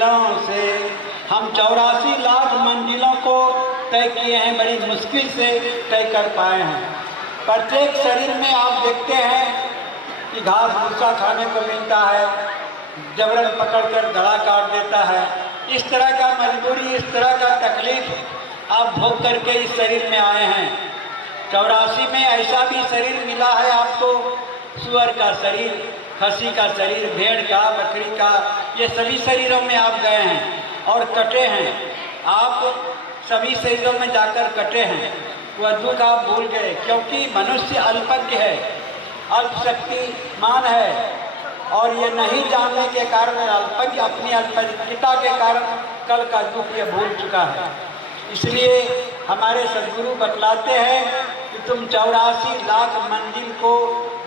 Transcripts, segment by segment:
मुश्किलों से। हम 84 लाख मंजिलों को तय किए हैं, बड़ी मुश्किल से तय कर पाए हैं। प्रत्येक शरीर में आप देखते हैं कि घास भूसा खाने को मिलता है, जबरन पकड़कर गला काट देता है। इस तरह का मजबूरी, इस तरह का तकलीफ आप भोग करके इस शरीर में आए हैं। 84 में ऐसा भी शरीर मिला है आपको, सुअर का शरीर, खसी का शरीर, भेड़ का, बकरी का, ये सभी शरीरों में आप गए हैं और कटे हैं। आप सभी शरीरों में जाकर कटे हैं। वह दुख आप भूल गए, क्योंकि मनुष्य अल्पज्ञ है, अल्पशक्तिमान है, और ये नहीं जानने के कारण अल्पज्ञ, अपनी अल्पज्ञता के कारण कल का दुख ये भूल चुका है। इसलिए हमारे सद्गुरु बतलाते हैं कि तुम 84 लाख मंजिल को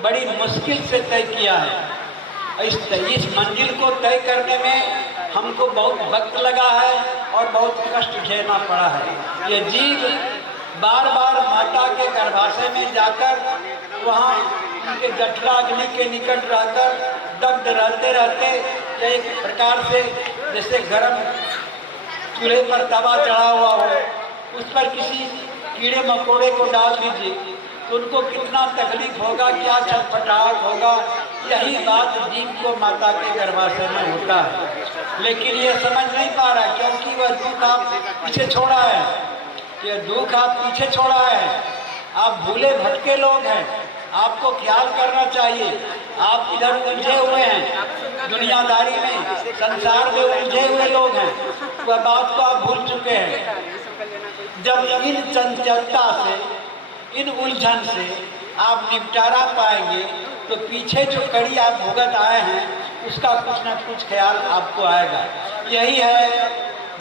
बड़ी मुश्किल से तय किया है। इस मंजिल को तय करने में हमको बहुत वक्त लगा है और बहुत कष्ट झेलना पड़ा है। ये जीव बार बार माता के गर्भाशय में जाकर वहाँ उनके जठराग्नि के निकट रहकर दग्ध रहते रहते, एक प्रकार से जैसे गर्म चूल्हे पर तवा चढ़ा हुआ हो, उस पर किसी कीड़े मकोड़े को डाल दीजिए तो उनको कितना तकलीफ होगा, क्या छटपटाहट होगा। यही बात जीव को माता के गर्भाशय में होता है, लेकिन ये समझ नहीं पा रहा, क्योंकि वह दुख आप पीछे छोड़ा है। ये दुख आप पीछे छोड़ा है। आप भूले भटके लोग हैं, आपको ख्याल करना चाहिए। आप इधर उलझे हुए हैं दुनियादारी में, संसार में उलझे हुए लोग हैं, वह बात को आप भूल चुके हैं। जब इन चंचलता से, इन उलझन से आप निपटारा पाएंगे तो पीछे जो कड़ी आप भुगत आए हैं उसका कुछ न कुछ ख्याल आपको आएगा। यही है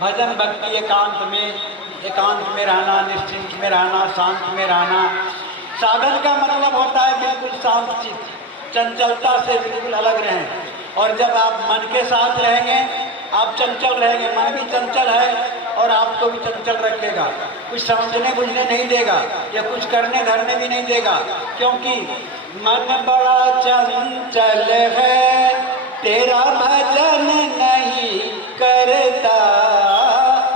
भजन भक्ति, एकांत में रहना, निश्चिंत में रहना, शांत में रहना। साधन का मतलब होता है बिल्कुल शांत चित्त, चंचलता से बिल्कुल अलग रहें। और जब आप मन के साथ रहेंगे आप चंचल रहेंगे। मन भी चंचल है और आपको भी चंचल रखेगा, कुछ समझने बुझने नहीं देगा या कुछ करने धरने भी नहीं देगा, क्योंकि मन बड़ा चंचल है, तेरा भजन नहीं करता।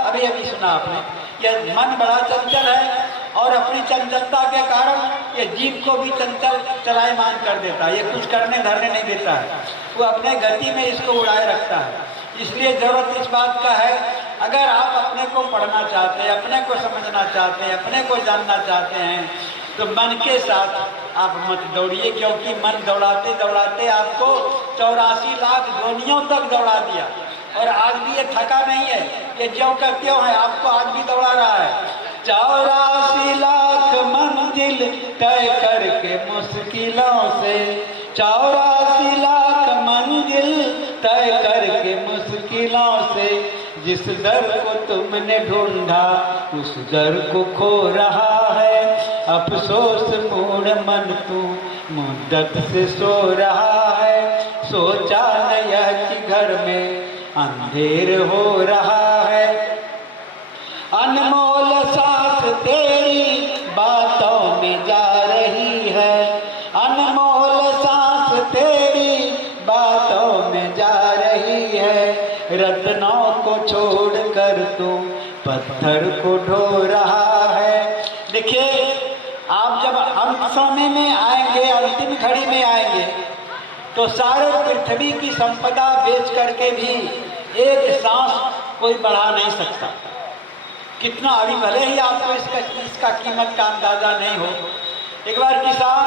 अभी अभी सुना आपने, यह मन बड़ा चंचल है और अपनी चंचलता के कारण ये जीव को भी चंचल चलायमान कर देता है। ये कुछ करने धरने नहीं देता है, वो अपने गति में इसको उड़ाए रखता है। इसलिए जरूरत इस बात का है, अगर आप अपने को पढ़ना चाहते हैं, अपने को समझना चाहते हैं, अपने को जानना चाहते हैं, तो मन के साथ आप मत दौड़िए, क्योंकि मन दौड़ाते दौड़ाते आपको 84 लाख योनियों तक दौड़ा दिया और आज भी ये थका नहीं है, ये ज्यों का त्यों है, आपको आज भी दौड़ा रहा है। 84 लाख मंजिल तय करके मुश्किलों से, 84 लाख मंजिल तय करके मुश्किलों से, जिस दर को तुमने ढूंढा उस दर को खो रहा है। अफसोस मूढ़ मन तू मुद्दत से सो रहा है, सोचा न यह कि घर में अंधेर हो रहा है। अनमोल सांस तेरी बातों में जा रही है, अनमोल सांस तेरी बातों में जा रही है। रत्नों को छोड़कर तू पत्थर को ढो रहा है। देखिए, आप जब अंत समय में आएंगे, अंतिम घड़ी में आएंगे, तो सारे पृथ्वी की संपदा बेच करके भी एक सांस कोई बढ़ा नहीं सकता। कितना, अभी भले ही आपको इसका कीमत का अंदाजा नहीं हो। एक बार किसान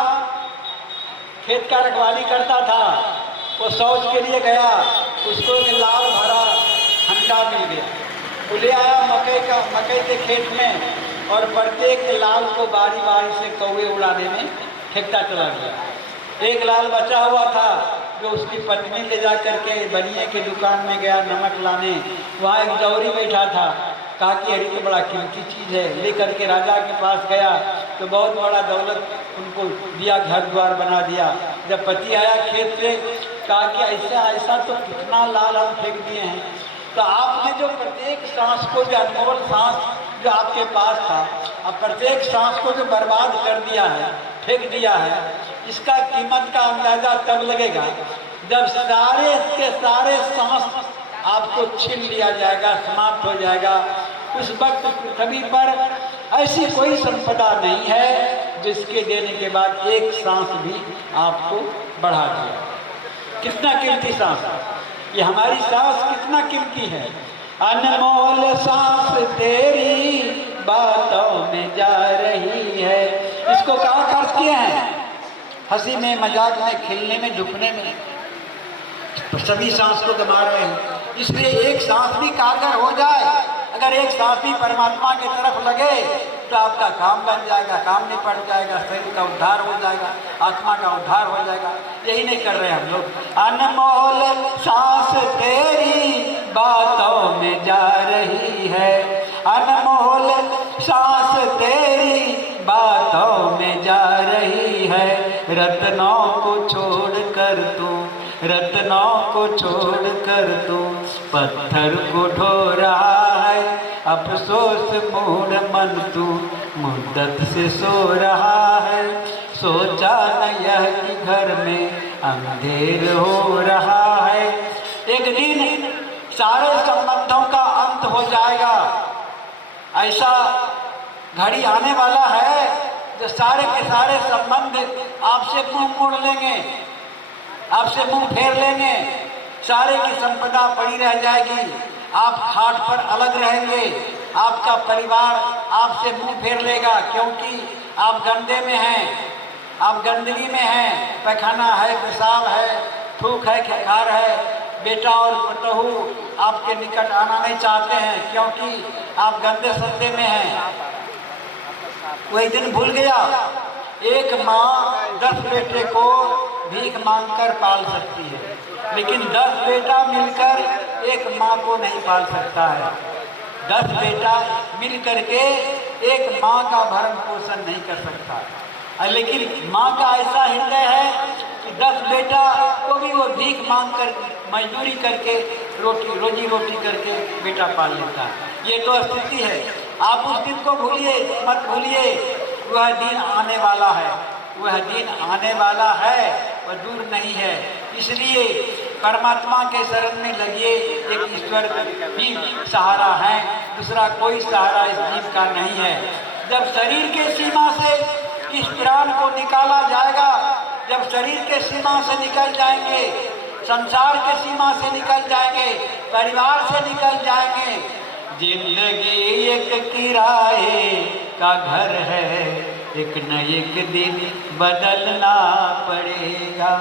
खेत का रखवाली करता था, वो शौच के लिए गया, उसको एक लाल भरा हंडा मिल गया। वो ले आया मकई के खेत में और प्रत्येक लाल को बारी बारी से कौवे उड़ाने में फेंकता चला गया। एक लाल बचा हुआ था जो उसकी पत्नी ले जा करके बनिए की दुकान में गया नमक लाने। वहाँ एक दौरी बैठा था, कहा कि अरे तो बड़ा कीमती चीज़ है, ले करके राजा के पास गया तो बहुत बड़ा दौलत उनको दिया, घर द्वार बना दिया। जब पति आया खेत से, कहा कि ऐसा ऐसा तो कितना लाल हम फेंक दिए हैं। तो आपने जो प्रत्येक सांस को, जो अनमोल सांस जो आपके पास था, अब प्रत्येक सांस को जो बर्बाद कर दिया है, फेंक दिया है, इसका कीमत का अंदाजा तब लगेगा जब सारे के सारे सांस आपको छीन लिया जाएगा, समाप्त हो जाएगा। उस वक्त पृथ्वी पर ऐसी कोई संपदा नहीं है जिसके देने के बाद एक सांस भी आपको बढ़ा दिया। कितना कीमती सांस, ये हमारी सांस कितना कीमती है। अनमोल सांस तेरी बातों में जा रही है। इसको कहाँ खर्च किए हैं? हंसी में, मजाक में, खेलने में, डुबने में, सभी सांस को गंवा रहे हैं। इसलिए एक सांस भी कारगर हो जाए, अगर एक सांस भी परमात्मा की तरफ लगे तो आपका काम बन जाएगा, काम निपट जाएगा, शरीर का उद्धार हो जाएगा, आत्मा का उद्धार हो जाएगा। यही नहीं कर रहे हम लोग। अनमोल सांस तेरी बातों में जा रही है, अनमोल सांस तेरी बातों में जा रही है। रत्नों को छोड़कर तू, रत्नों को छोड़कर तू पत्थर को ढो रहा है। अफसोस मूड मन तू मुद्दत से सो रहा है। सोचा न यह कि घर में अंधेर हो रहा है। एक दिन सारे संबंधों का अंत हो जाएगा। ऐसा घड़ी आने वाला है जो सारे के सारे संबंध आपसे मुंह मोड़ लेंगे, आपसे मुंह फेर लेंगे। सारे की संपदा पड़ी रह जाएगी, आप खाट पर अलग रहेंगे, आपका परिवार आपसे मुंह फेर लेगा, क्योंकि आप गंदे में हैं, आप गंदगी में हैं। पैखाना है, पेशाब है, थूक है, खिखार है। बेटा और बहू आपके निकट आना नहीं चाहते हैं क्योंकि आप गंदे सत्ते में हैं। वही दिन भूल गया, एक माँ 10 बेटे को भीख मांगकर पाल सकती है, लेकिन 10 बेटा मिलकर एक माँ को नहीं पाल सकता है। 10 बेटा मिल करके एक माँ का भरण पोषण नहीं कर सकता। लेकिन माँ का ऐसा हृदय है कि 10 बेटा को भी वो भीख मांग कर, मजदूरी करके, रोजी रोटी करके बेटा पाल लेता है। ये तो स्थिति है। आप उस दिन को भूलिए, मत भूलिए। वह दिन आने वाला है, वह दिन आने वाला है, वह दूर नहीं है। इसलिए परमात्मा के शरण में लगिए। एक ईश्वर ही सहारा है, दूसरा कोई सहारा इस जीव का नहीं है। जब शरीर के सीमा से इस प्राण को निकाला जाएगा, जब शरीर के सीमा से निकल जाएंगे, संसार के सीमा से निकल जाएंगे, परिवार से निकल जाएंगे। जिंदगी एक किराए का घर है, एक न एक दिन बदलना पड़ेगा।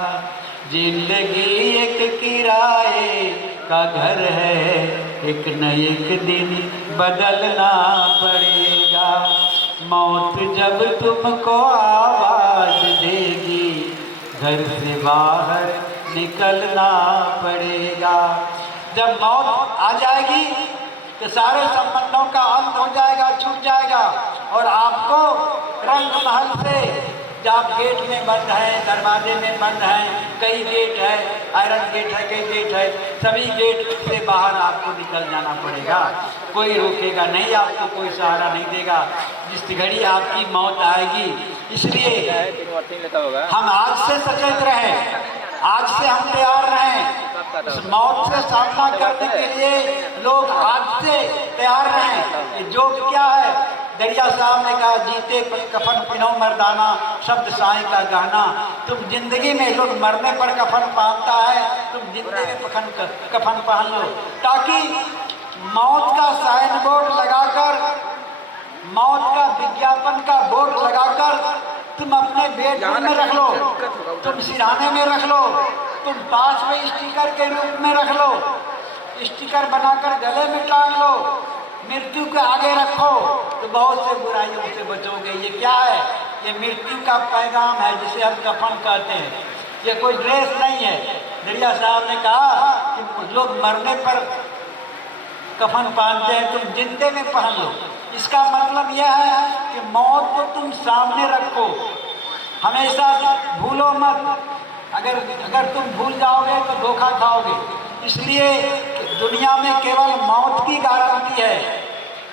जिंदगी एक किराए का घर है, एक न एक दिन बदलना पड़ेगा। मौत जब तुमको आवाज देगी, घर से बाहर निकलना पड़ेगा। जब मौत आ जाएगी तो सारे संबंधों का अंत हो जाएगा, छूट जाएगा, और आपको रंग महल से, जब आप गेट में बंद हैं, दरवाजे में बंद हैं, कई गेट है, आयरन गेट है, कई गेट है, सभी गेट से बाहर आपको निकल जाना पड़ेगा। कोई रोकेगा नहीं, आपको कोई सहारा नहीं देगा। जिस घड़ी आपकी मौत आएगी, इसलिए हम आज से सचेत रहें, आज से हम तैयार रहें। इस मौत से सामना करने के लिए लोग आज से तैयार रहें। जो क्या है, दरिया साहब ने कहा, जीते कफन पिनो मर्दाना, शब्द साईं का गाना। तुम जिंदगी में, लोग मरने पर कफन पहनता है, तुम जिंदगी में कफन पहन लो, ताकि मौत का साइन बोर्ड लगाकर, मौत का विज्ञापन का बोर्ड लगाकर तुम अपने बेडरूम में रख लो, तुम सिरहाने में रख लो, तुम पास में स्टिकर के रूप में रख लो, स्टिकर बनाकर गले में टांग लो, मृत्यु के आगे रखो, तो बहुत से बुराइयों से बचोगे। ये क्या है? ये मृत्यु का पैगाम है, जिसे हम कफन कहते हैं। ये कोई ड्रेस नहीं है। दरिया साहब ने कहा कि लोग मरने पर कफन पहनते हैं, तुम जिंदे में पहन लो। इसका मतलब यह है कि मौत को तुम सामने रखो, हमेशा भूलो मत। अगर तुम भूल जाओगे तो धोखा खाओगे। इसलिए दुनिया में केवल मौत की गारंटी है,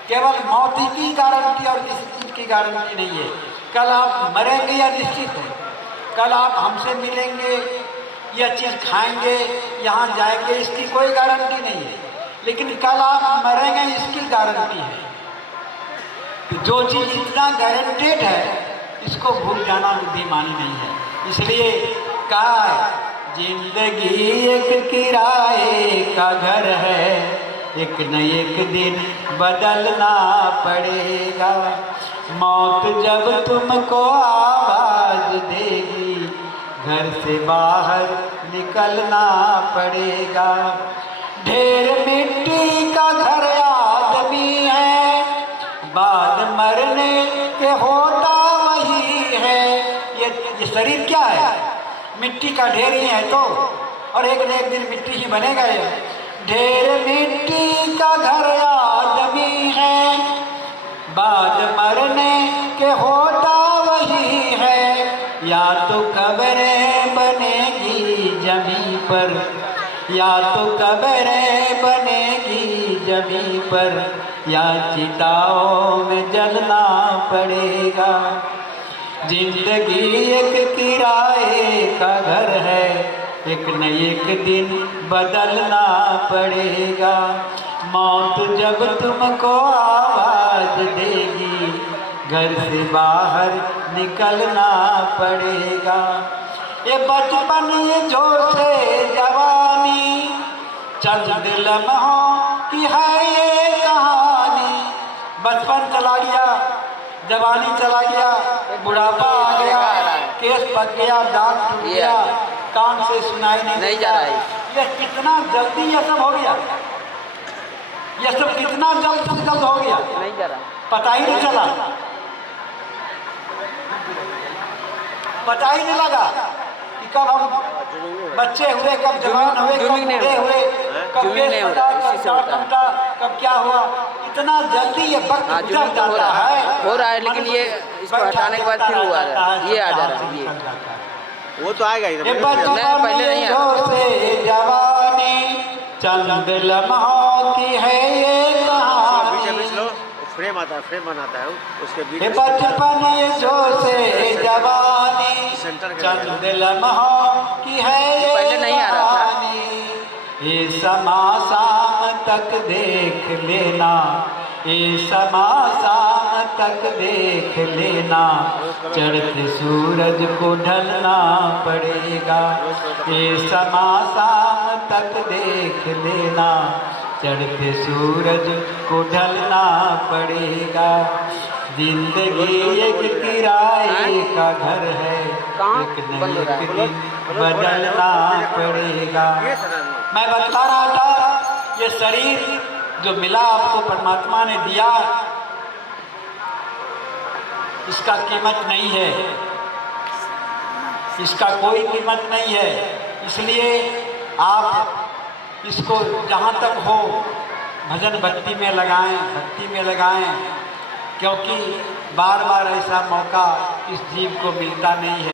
केवल मौत ही की गारंटी, और किसी चीज़ की गारंटी नहीं है। कल आप मरेंगे या निश्चित है, कल आप हमसे मिलेंगे, यह चीज़ खाएंगे, यहाँ जाएंगे, इसकी कोई गारंटी नहीं है। लेकिन कल आप मरेंगे इसकी गारंटी है। तो जो चीज़ इतना गारंटेड है इसको भूल जाना बुद्धिमानी नहीं है। इसलिए कहा है जिंदगी एक किराए का घर है, एक न एक दिन बदलना पड़ेगा। मौत जब तुमको आवाज देगी घर से बाहर निकलना पड़ेगा। ढेर मिट्टी का घर आदमी है, बाद मरने के होता वही है। ये शरीर क्या है? मिट्टी का ढेर ही है तो, और एक न एक दिन मिट्टी ही बनेगा। ये ढेर मिट्टी का घर आदमी है, बाद मरने के होता वही है। या तो कब्रें बनेगी जमीन पर, या तो कब्रें बनेगी जमीन पर, या चिताओं में जलना पड़ेगा। जिंदगी एक किराए का घर है, एक न एक दिन बदलना पड़ेगा। मौत जब तुमको आवाज देगी घर से बाहर निकलना पड़ेगा। ये बचपन ये जोश से जवानी, चंद लम्हों की है ये कहानी। बचपन चला गया, जवानी चला गया, बुढ़ापा आ गया, केस पक गया, दांत टूट गया, कान से सुनाई नहीं जा रहा है। ये कितना जल्दी ये सब हो गया, ये सब कितना जल्द से जल्द हो गया, नहीं जा रहा, पता ही नहीं चला, पता ही नहीं लगा कि कब हम बच्चे हुए, कब जवान हुए, कब बूढ़े हुए, कब केस पटा, कब दांत टूटा, कब क्या हुआ। इतना जल्दी ये वक्त गुजर जाता है, हो रहा है। लेकिन ये इसको हटाने के बाद फिर हुआ है, ये आ जा रहा है। ये वो तो आएगा ही, पहले नहीं आया। जवानी चंद लम्हों की है ये कहानी। फ्रेम आता है, फ्रेम बनाता है उसके बीच। बचपन जो से जवानी चंद लम्हों की है ये पहले नहीं आ रहा था। ये समा शाम तक देख लेना, ये समा शाम तक देख लेना, चढ़ते सूरज को ढलना पड़ेगा। ये समा शाम तक देख लेना, चढ़ते सूरज को ढलना पड़ेगा। जिंदगी एक किराए का घर है, एक न एक दिन बदलना पड़ेगा। मैं बता रहा था ये शरीर जो मिला आपको परमात्मा ने दिया, इसका कीमत नहीं है, इसका कोई कीमत नहीं है। इसलिए आप इसको जहाँ तक हो भजन भक्ति में लगाएं, भक्ति में लगाएं, क्योंकि बार बार ऐसा मौका इस जीव को मिलता नहीं है।